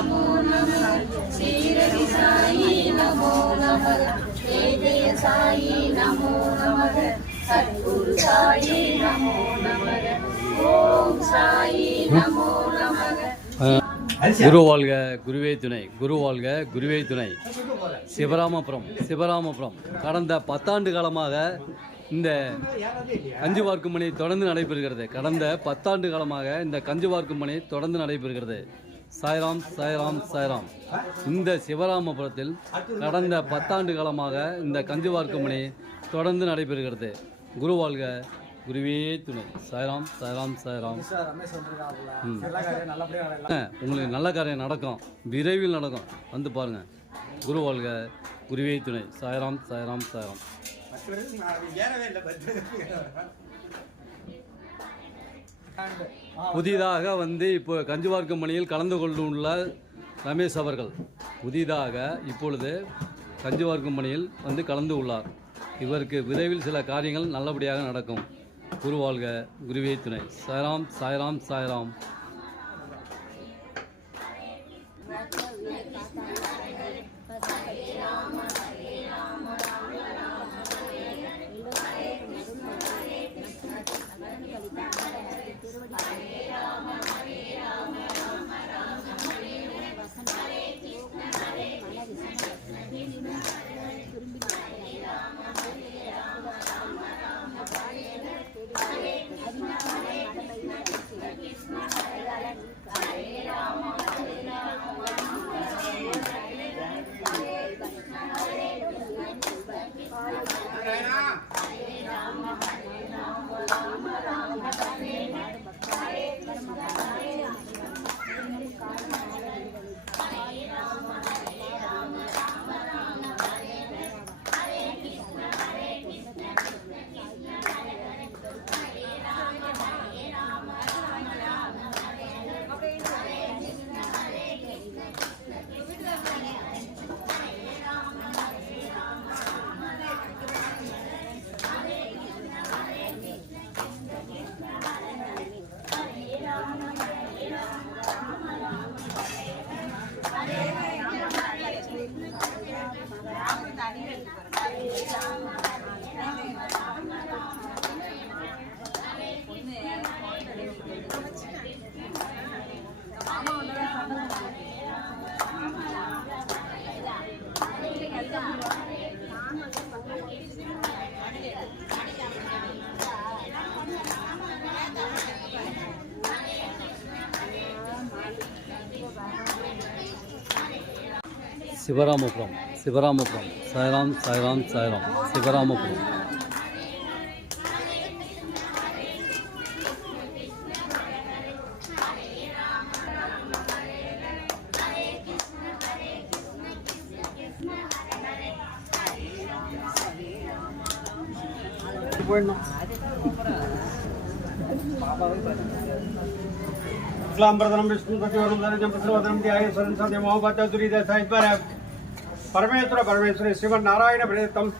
நமோ ஓம் சாயி நமோ நமக குரு வாழ்க குருவே துணை குரு வாழ்க குருவே துணை சிவராமபுரம் சிவராமபுரம் கடந்த பத்தாண்டு காலமாக இந்த கஞ்சி வார்க்கும் பணி தொடர்ந்து நடைபெறுகிறது. கடந்த பத்தாண்டு காலமாக இந்த கஞ்சி வார்க்கும் பணி தொடர்ந்து நடைபெறுகிறது. சாய்ராம் சாய்ராம் சாய்ராம் இந்த சிவராமபுரத்தில் கடந்த பத்தாண்டு காலமாக இந்த கஞ்சிவார்க்குமணி பணி தொடர்ந்து நடைபெறுகிறது. குரு வாழ்க குருவே துணை. சாய்ராம் சாய்ராம் சாய்ராம் ம். ஆ, உங்களுக்கு நல்ல காரியம் நடக்கும். விரைவில் நடக்கும். வந்து பாருங்கள் குரு வாழ்க குருவே துணை. சாய்ராம் சாய்ராம் சாய்ராம் புதிதாக வந்து இப்போ கஞ்சுவார்க்கும் பணியில் கலந்து கொண்டுள்ள ரமேஷ் அவர்கள். புதிதாக இப்பொழுது கஞ்சுவார்க்கும் பணியில் வந்து கலந்து உள்ளார். இவருக்கு விரைவில் சில காரியங்கள் நல்லபடியாக நடக்கும். குருவாழ்க குருவே துணை. சாய்ராம் சாய்ராம் சாய்ராம். சிவராமபுரம் சிவராமபுரம் சாய்ராம் சாய்ராம் சாய்ராம் சிவராமபுரம் శివరామపురం శివరామపురం సాయిరామ్ సాయిరామ్ సాయిరామ్ శివరామపురం शुक्लांबरधरम विष्णु सचिवरम धनजम प्रसवधरम ध्याय सरन सद्यमोह भट्ट दुरीदय सहित पर பரமேஸ்வர பரமேஸ்வரி சிவன் நாராயண பிரதத்தம்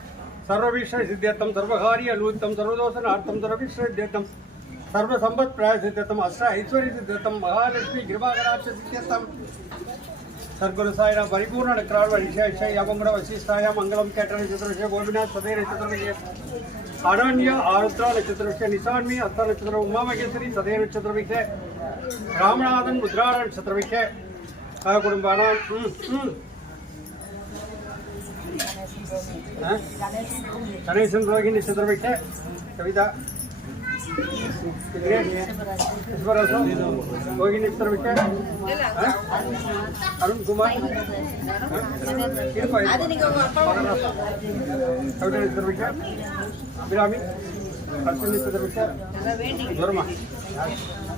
சர்வவிஷ்ண சித்தியத்தம் சர்வகாரிய அனுத்தம் சர்வதோஷன அர்த்தம் சர்வவிஷ்ண சித்தியத்தம் சர்வ சம்பத் பிராய சித்தியத்தம் அஷ்ட ஐஸ்வர்ய சித்தியத்தம் மகாலட்சுமி கிருபாகராட்ச சித்தியத்தம் சர்க்குருசாயிரம் பரிபூர்ண நக்ராள் வரிஷேஷ யமங்குட வசிஷ்டாய மங்களம் கேட்டன சித்திரஷ கோபிநாத் சதய நட்சத்திரமே அனன்யா ஆருத்ரா நட்சத்திரஷ நிசான்மி அஸ்த நட்சத்திரம் உமாமகேஸ்வரி சதய நட்சத்திரமிக்க ராமநாதன் முத்ரார நட்சத்திரமிக்க குடும்பானாம் गणेशन रोहिणी चतुर्विखे कविता। रोहिणी चतुर्विखे अरुण कुमार कविता चतुर्विखे अभिरामी अर्चनी चतुर्विखे धर्म।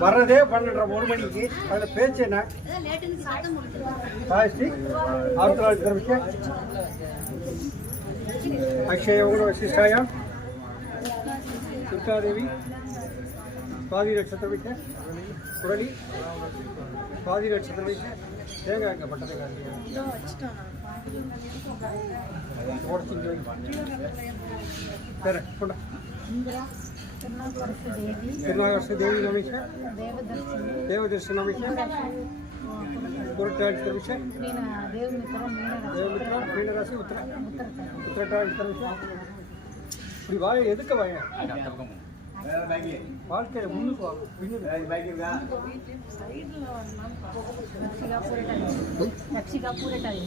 வர்றதே பன்னெண்டரை ஒரு மணிக்கு அதில் பேச்சு என்ன சாயஸ்ரீ ஆயிரத்தி தொள்ளாயிரத்தி இருபத்தி அக்ஷய உங்களோட வசிஷ்டாயா துர்காதேவி சுவாதி நட்சத்திர வைக்க குரலி சுவாதி நட்சத்திர வைக்க தேங்காய் எங்க பட்டத்தை உடச்சிங்க சரி கொண்டா. திருநாகரசு தேவி நமிஷ தேவதர்ஷன் நமிஷ புரட்டாட்சி நமிஷ தேவமித்ரா மீனராசி. உத்தர உத்திரட்டாட்சி நமிஷ இப்படி வாய எதுக்க வாய? வாழ்க்கையில முன்னுக்கு வா பின்னுக்கு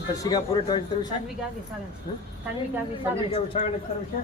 கர்ஷிகா புரட்டாட்சி நமிஷ கன்னிகா விசாக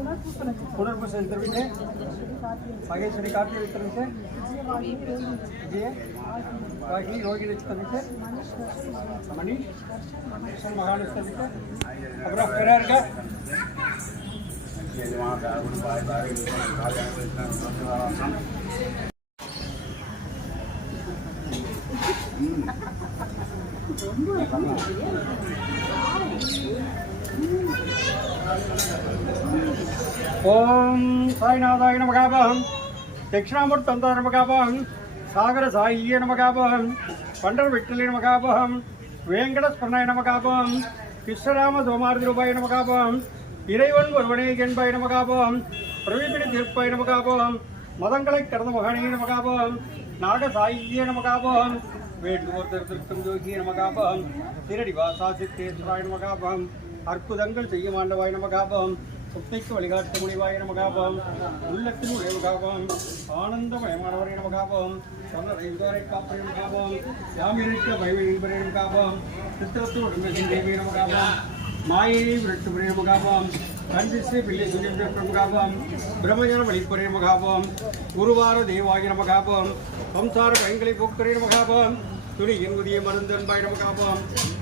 पुनर्पुष्प वितरण से भागेश्वरी काव्य वितरण से। विजय वाहिनी रोगी वितरण से। मणि महाराण वितरण से। अपना करियर का। ரொம்ப ஓம் சாய்நாதாய நமகாபகம் தட்சிணாமூர்த்தந்தாய நமகாபகம் சாகர சாயிய நமகாபகம் பண்டர் விட்டலி நமகாபகம் வேங்கடஸ்வரனாய நமகாபகம் கிருஷ்ணராம சோமாரதி ரூபாய் நமகாபகம் இறைவன் ஒருவனே என்பாய் நமகாபகம் பிரவிபினி தீர்ப்பாய் நமகாபகம் மதங்களை கடந்த மகனே நமகாபகம் நாகசாயிய நமகாபகம் வேண்டுவோர் திருத்தம் ஜோகிய நமகாபகம் திருடி வாசா சித்தேஸ்வராய நமகாபகம் அற்புதங்கள் செய்யும் ஆண்டவாய் நமகாபகம் சுத்தைக்கு வழிகாட்டு முடிவாய நமகாபம் உள்ளத்தின் உழைவுகாபம் ஆனந்தமயமானவரை நமகாபம் சொன்னதை உதாரை காப்பரை நமகாபம் யாமிருக்க பயவை நமகாபம் சித்திரத்து உடம்பை தேவி நமகாபம் மாயை விரட்டு முறை நமகாபம் கண்டிசை பிள்ளை சுனியம் நமகாபம் பிரம்மஜன வழிப்புரை நமகாபம் குருவார தேவாய நமகாபம் சம்சார பயங்களை போக்குறை நமகாபம் துணியின் புதிய மருந்தன்பாய் நமகாபம்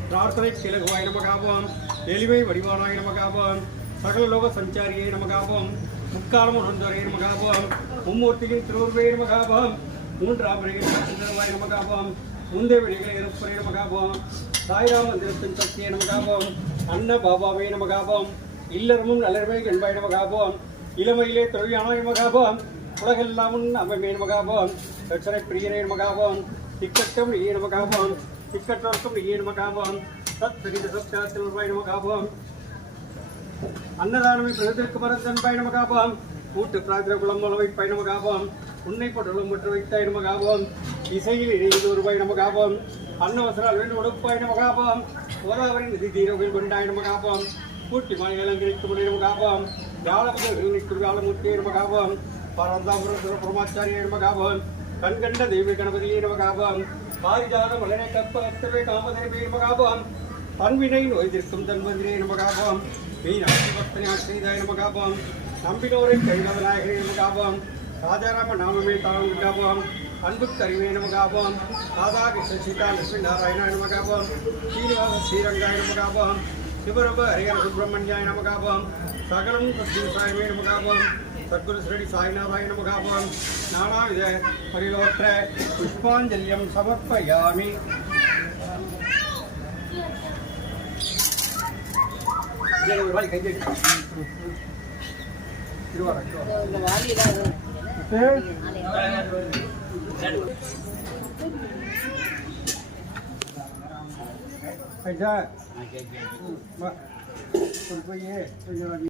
பிரார்த்தனை கிழகுவாய் நமகாபம் எளிமை வடிவானாய் நமகாபம் சகலலோக சஞ்சாரியை நமகாபம் முக்காலம் உணர்ந்தவரை நமகாபம் மும்மூர்த்தியின் திருவுருவை நமகாபம் மூன்றாம் சுந்தரவாய் நமகாபம் முந்தைய விழிகளை இருப்பரை நமகாபம் சாய்ராம மந்திரத்தின் சக்தியை நமகாபம் அன்ன பாபாவை நமகாபம் இல்லறமும் நல்லறமே என்பாய் நமகாபம் இளமையிலே தொழிலானாய் நமகாபம் உலகெல்லாம் அமைமே நமகாபம் பிரச்சனை பிரியனை நமகாபம் திக்கட்டம் நீயே நமகாபம் திக்கற்றோர்க்கும் நீயே நமகாபம் சத் சரித சப்தாத்தில் உருவாய் நமகாபம் அன்னதானமே பிரதத்திற்கு மரத்தன் பயணமகாபம் கூட்டு பிராத்திர குளம் மூலவை பயணமகாபம் உன்னை பொருளும் முற்று வைத்தாய் நமகாபம். இசையில் இணைந்து ஒரு பயணமகாபம் அன்னவசரால் வேண்டும் உடுப்பாய் நமகாபம். கோதாவரி நிதி தீரவில் கொண்டாய் நமகாபம். கூட்டி மாலை அலங்கரிக்கும் நமகாபம். யாழபுகள் நிற்கும் யாழமூர்த்தி நமகாபம். பரந்தாபுர பிரமாச்சாரிய நமகாபம். கண்கண்ட தெய்வ கணபதியே நமகாபம். பாரிஜாத மலனை கற்ப அத்தவே காமதேவி நமகாபம். பண்பினை நோய்திருக்கும் தன்பதினை நமகாபம் மீனாட்சி பக்தனியார் செய்தாய் நமகாபம் நம்பினோரை கைநவநாயகரே நமகாபம் ராஜாராம நாமமே தாம் நமகாபம் அன்புக்கு அறிவே நமகாபம் ராதாகிருஷ்ண சீதா லட்சுமி நாராயணாய நமகாபம் ஸ்ரீனிவாச ஸ்ரீரங்காய நமகாபம் சிவரப ஹரிஹர சுப்பிரமணியாய நமகாபம் சகலம் சாயமே நமகாபம் சத்குரு ஸ்ரீ சாய்நாதாய நமகாபம் நானாவித பரிலோற்ற புஷ்பாஞ்சல்யம் சமர்ப்பயாமி. ஒரு ஐயா போய் கொஞ்சம்